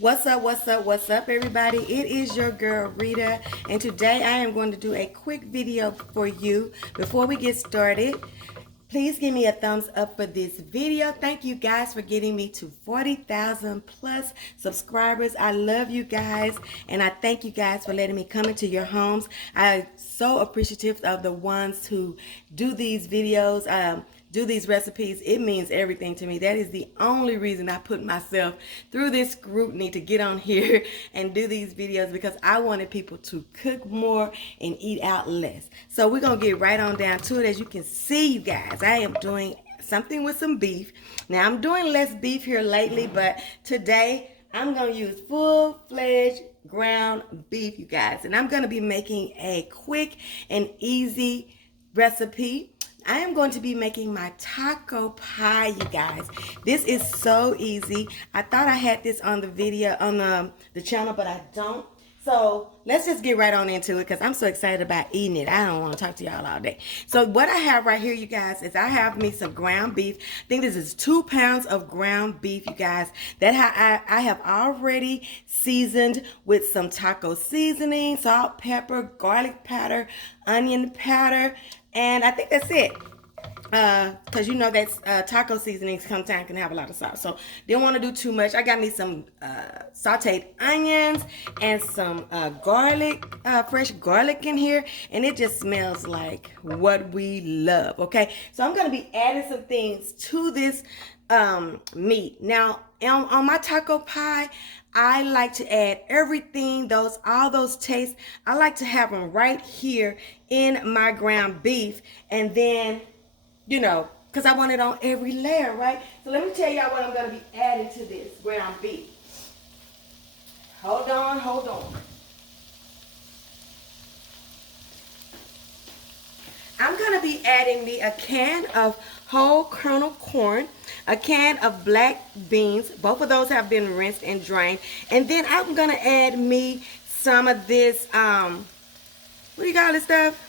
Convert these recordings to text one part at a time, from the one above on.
What's up, everybody? It is your girl, Rita, and today I am going to do a quick video for you. Before we get started, please give me a thumbs up for this video. Thank you guys for getting me to 40,000 plus subscribers. I love you guys, and I thank you guys for letting me come into your homes. I'm so appreciative of the ones who do these videos, do these recipes. It means everything to me. That is the only reason I put myself through this scrutiny to get on here and do these videos, because I wanted people to cook more and eat out less. So we're gonna get right on down to it. As you can see, you guys, I am doing something with some beef. Now I'm doing less beef here lately, but today I'm gonna use full-fledged ground beef, you guys, and I'm gonna be making a quick and easy recipe. I am going to be making my taco pie, you guys. This is so easy. I thought I had this on the video, on the channel, but I don't. So let's just get right on into it, because I'm so excited about eating it. I don't want to talk to y'all all day. So what I have right here, you guys, is I have me some ground beef. I think this is 2 pounds of ground beef, you guys, that I have already seasoned with some taco seasoning, salt, pepper, garlic powder, onion powder, and I think that's it. Because you know that taco seasonings sometimes can have a lot of sauce. So didn't want to do too much. I got me some sauteed onions and some garlic, fresh garlic in here. And it just smells like what we love, okay? So I'm going to be adding some things to this meat. Now, on my taco pie, I like to add everything, all those tastes. I like to have them right here in my ground beef. And then, you know, because I want it on every layer, right? So let me tell y'all what I'm going to be adding to this ground beef. Hold on. I'm going to be adding me a can of whole kernel corn, a can of black beans. Both of those have been rinsed and drained. And then I'm going to add me some of this, what do you call this stuff?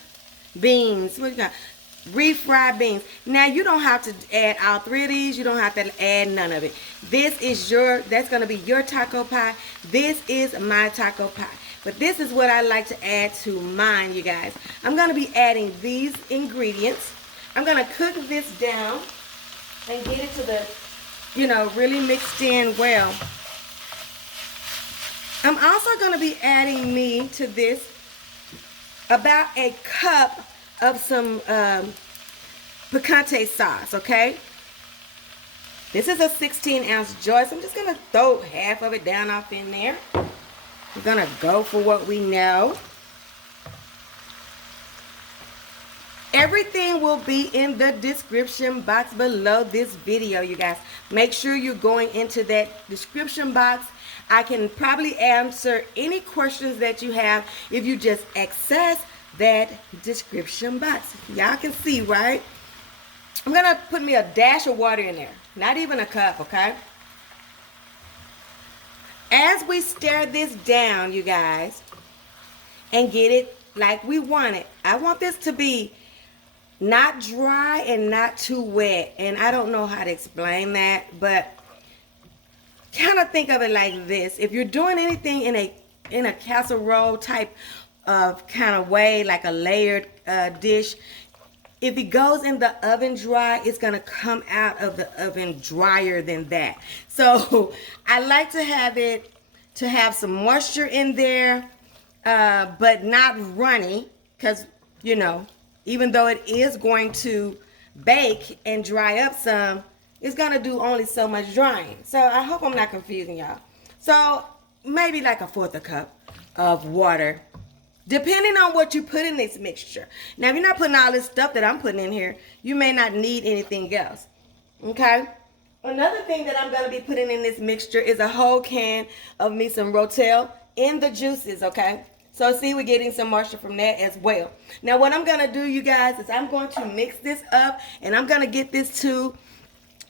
Beans. What do you got? Refried beans. Now you don't have to add all 3 of these. You don't have to add none of it. This is that's going to be your taco pie. This is my taco pie. But this is what I like to add to mine, you guys. I'm going to be adding these ingredients. I'm going to cook this down and get it to the, you know, really mixed in well. I'm also going to be adding me to this about a cup of some picante sauce, okay? This is a 16-ounce jar, so I'm just going to throw half of it down off in there. We're going to go for what we know. Everything will be in the description box below this video, you guys. Make sure you're going into that description box. I can probably answer any questions that you have if you just access that description box. Y'all can see, right? I'm going to put me a dash of water in there. Not even a cup, okay? As we stir this down, you guys, and get it like we want it. I want this to be not dry and not too wet. And I don't know how to explain that, but kind of think of it like this. If you're doing anything in a casserole type of kind of way, like a layered dish, if it goes in the oven dry, it's going to come out of the oven drier than that. So I like to have it to have some moisture in there, but not runny, because, you know, even though it is going to bake and dry up some, it's going to do only so much drying. So I hope I'm not confusing y'all. So maybe like a 1/4 cup of water, depending on what you put in this mixture. Now, if you're not putting all this stuff that I'm putting in here, you may not need anything else, okay? Another thing that I'm going to be putting in this mixture is a whole can of me some Rotel in the juices, okay? So see, we're getting some moisture from that as well. Now, what I'm going to do, you guys, is I'm going to mix this up, and I'm going to get this to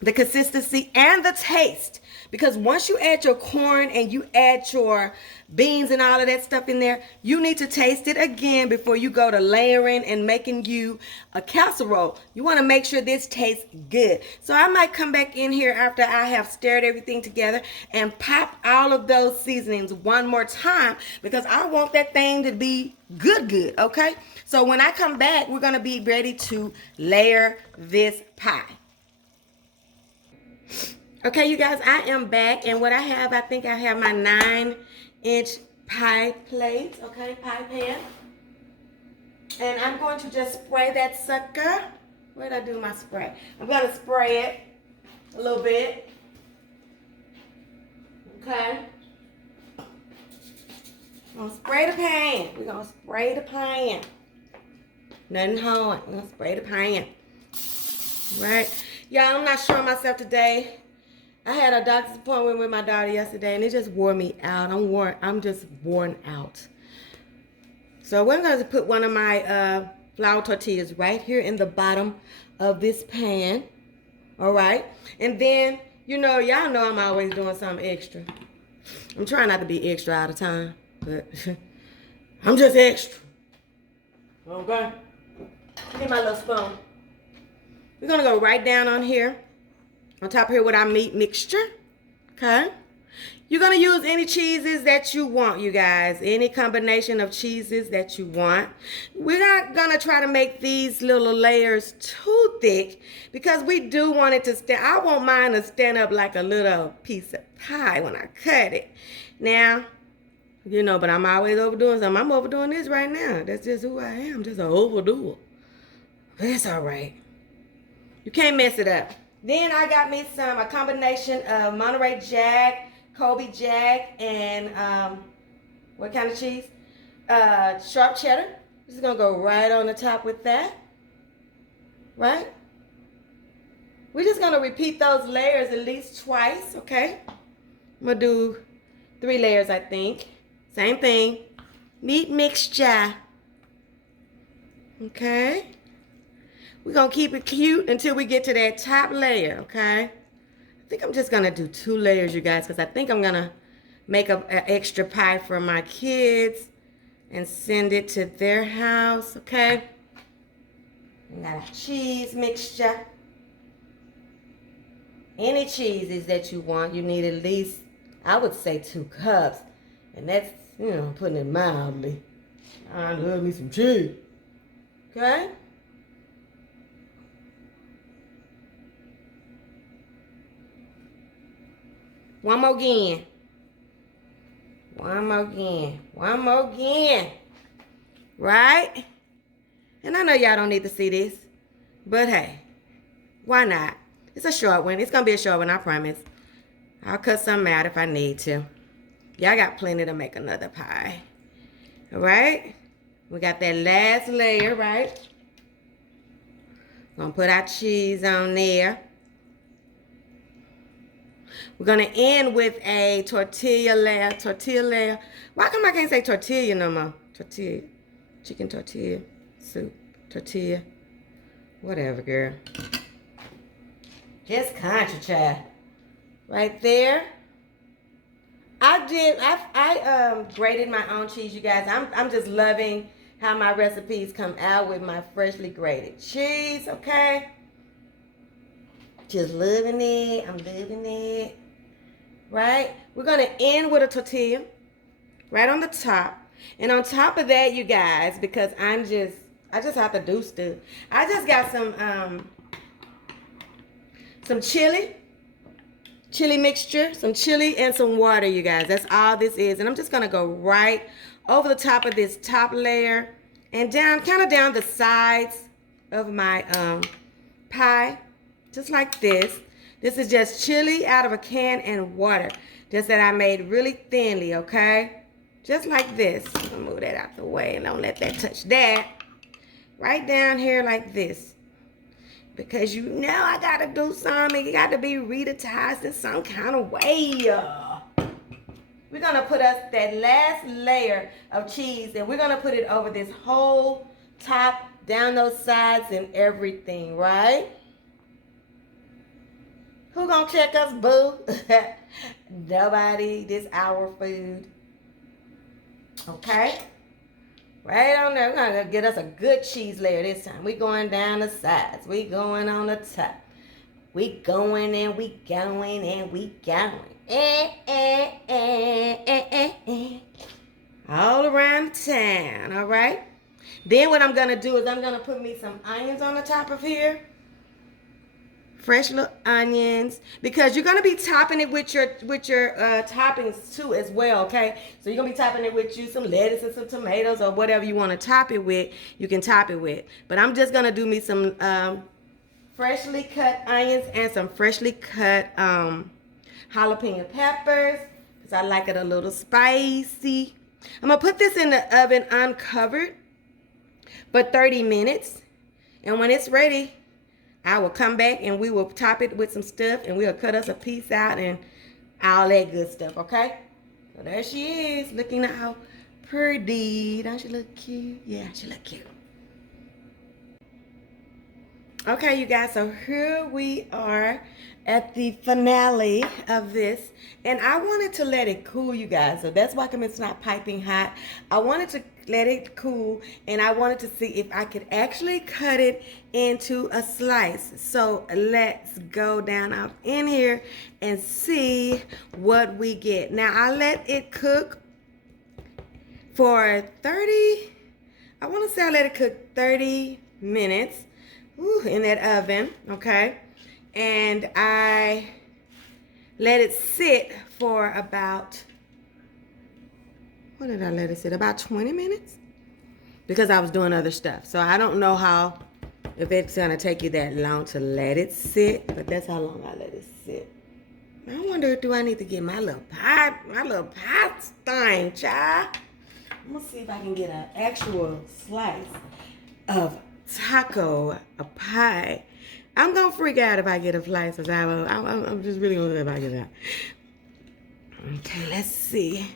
the consistency and the taste, Because once you add your corn and you add your beans and all of that stuff in there, you need to taste it again before you go to layering and making you a casserole. You want to make sure this tastes good. So I might come back in here after I have stirred everything together and pop all of those seasonings one more time, because I want that thing to be good, okay? So when I come back, we're going to be ready to layer this pie. Okay, you guys, I am back, and what I think I have my 9-inch pie plate, okay, pie pan. And I'm going to just spray that sucker. Where did I do my spray? I'm going to spray it a little bit. Okay. I'm going to spray the pan. We're going to spray the pan. Nothing hard. We're going to spray the pan. Right? Y'all, I'm not sure myself today. I had a doctor's appointment with my daughter yesterday, and it just wore me out. I'm just worn out. So we're going to put one of my flour tortillas right here in the bottom of this pan. All right? And then, you know, y'all know I'm always doing something extra. I'm trying not to be extra all the time, but I'm just extra. Okay? Get my little spoon. We're going to go right down on here. On top here with our meat mixture, okay? You're going to use any cheeses that you want, you guys. Any combination of cheeses that you want. We're not going to try to make these little layers too thick, because we do want it to stand. I want mine to stand up like a little piece of pie when I cut it. Now, you know, but I'm always overdoing something. I'm overdoing this right now. That's just who I am, just an overdoer. That's all right. You can't mess it up. Then I got me a combination of Monterey Jack, Colby Jack, and what kind of cheese? Sharp cheddar. This is going to go right on the top with that. Right? We're just going to repeat those layers at least twice, okay? I'm going to do 3 layers, I think. Same thing. Meat mixture. Okay? We're going to keep it cute until we get to that top layer, okay? I think I'm just going to do 2 layers, you guys, because I think I'm going to make an extra pie for my kids and send it to their house, okay? We got a cheese mixture. Any cheeses that you want, you need at least, I would say, 2 cups. And that's, you know, putting it mildly. I love me some cheese, okay? One more again. One more again. One more again. Right? And I know y'all don't need to see this, but hey, why not? It's a short one. It's going to be a short one, I promise. I'll cut some out if I need to. Y'all got plenty to make another pie. All right? We got that last layer, right? Gonna put our cheese on there. We're going to end with a tortilla layer. Why come I can't say tortilla no more? Tortilla. Chicken tortilla. Soup. Tortilla. Whatever, girl. Just country child. Right there. I grated my own cheese, you guys. I'm just loving how my recipes come out with my freshly grated cheese, okay? Just loving it. I'm loving it. Right? We're going to end with a tortilla right on the top. And on top of that, you guys, because I just have to do stuff. I just got some chili mixture, some chili and some water, you guys. That's all this is. And I'm just going to go right over the top of this top layer and down, kind of down the sides of my pie, just like this. This is just chili out of a can and water. Just that I made really thinly, okay? Just like this. I'm gonna move that out the way and don't let that touch that. Right down here like this. Because you know I gotta do something. You gotta be Ritatized in some kind of way. We're gonna put us that last layer of cheese and we're gonna put it over this whole top, down those sides and everything, right? Who gonna check us, boo? Nobody. This our food. Okay? Right on there. We're gonna get us a good cheese layer this time. We going down the sides. We going on the top. We going and we going and we going. All around town, all right? Then what I'm gonna do is I'm gonna put me some onions on the top of here. Fresh little onions, because you're gonna be topping it with your toppings too as well, okay? So you're gonna be topping it with some lettuce and some tomatoes or whatever you want to top it with. You can top it with, but I'm just gonna do me some freshly cut onions and some freshly cut jalapeno peppers because I like it a little spicy. I'm gonna put this in the oven uncovered for 30 minutes, and when it's ready, I will come back and we will top it with some stuff and we'll cut us a piece out and all that good stuff, okay? So there she is, looking how pretty. Don't she look cute? Yeah, she look cute. Okay, you guys, so here we are at the finale of this, and I wanted to let it cool, you guys, so that's why it's not piping hot. I wanted to let it cool, and I wanted to see if I could actually cut it into a slice. So let's go down out in here and see what we get. Now I let it cook for 30, I want to say I let it cook 30 minutes. In that oven, okay, and I let it sit for about, what did I let it sit? About 20 minutes, because I was doing other stuff. So I don't know if it's gonna take you that long to let it sit, but that's how long I let it sit. I wonder, do I need to get my little pie thing, child? I'm gonna see if I can get an actual slice of taco, a pie. I'm gonna freak out if I get a slice, because I'm just really gonna see if I get that. Okay, let's see.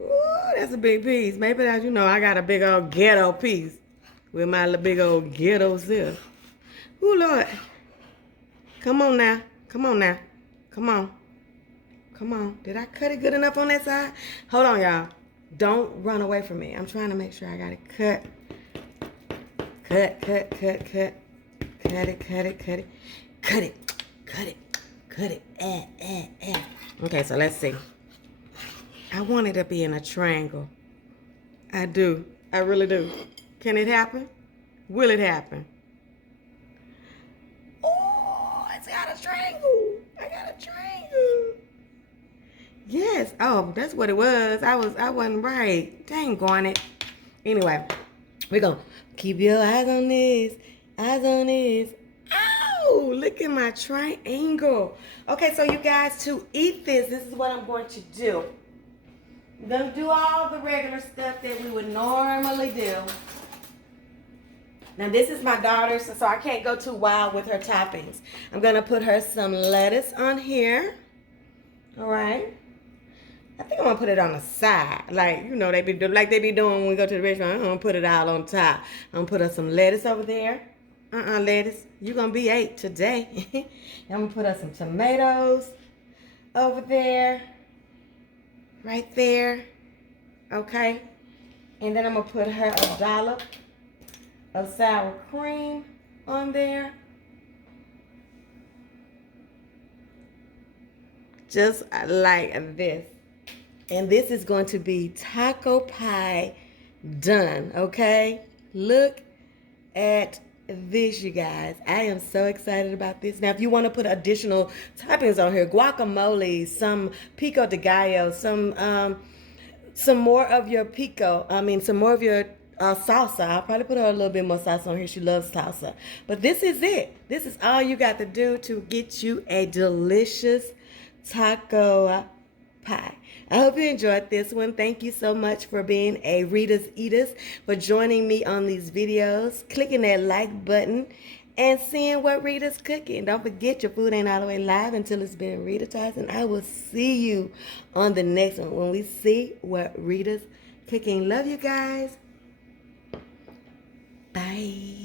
Ooh, that's a big piece. Maybe that, I got a big old ghetto piece with my little big old ghetto self. Ooh, Lord. Come on now. Come on now. Come on. Come on. Did I cut it good enough on that side? Hold on, y'all. Don't run away from me. I'm trying to make sure I got it cut. Cut. Cut it. Okay, so let's see. I want it to be in a triangle. I do. I really do. Can it happen? Will it happen? Oh, it's got a triangle. I got a triangle. Yes. Oh, that's what it was. I wasn't right. Dang on it. Anyway, we're going to keep your eyes on this. Eyes on this. Ow! Look at my triangle. Okay, so you guys, to eat this is what I'm going to do. I'm going to do all the regular stuff that we would normally do. Now, this is my daughter's, so I can't go too wild with her toppings. I'm going to put her some lettuce on here. All right. I think I'm going to put it on the side. Like, they be doing when we go to the restaurant. I'm going to put it all on top. I'm going to put her some lettuce over there. Lettuce. You're going to be ate today. I'm going to put her some tomatoes over there. Right there. Okay. And then I'm going to put her a dollop of sour cream on there. Just like this. And this is going to be taco pie done, okay? Look at this, you guys. I am so excited about this. Now, if you want to put additional toppings on here, guacamole, some pico de gallo, some more of your some more of your salsa. I'll probably put her a little bit more salsa on here. She loves salsa. But this is it. This is all you got to do to get you a delicious taco pie. I hope you enjoyed this one. Thank you so much for being a Rita's Eaters, for joining me on these videos, clicking that like button, and seeing what Rita's cooking. Don't forget, your food ain't all the way live until it's been Ritatized, and I will see you on the next one when we see what Rita's cooking. Love you guys. Bye.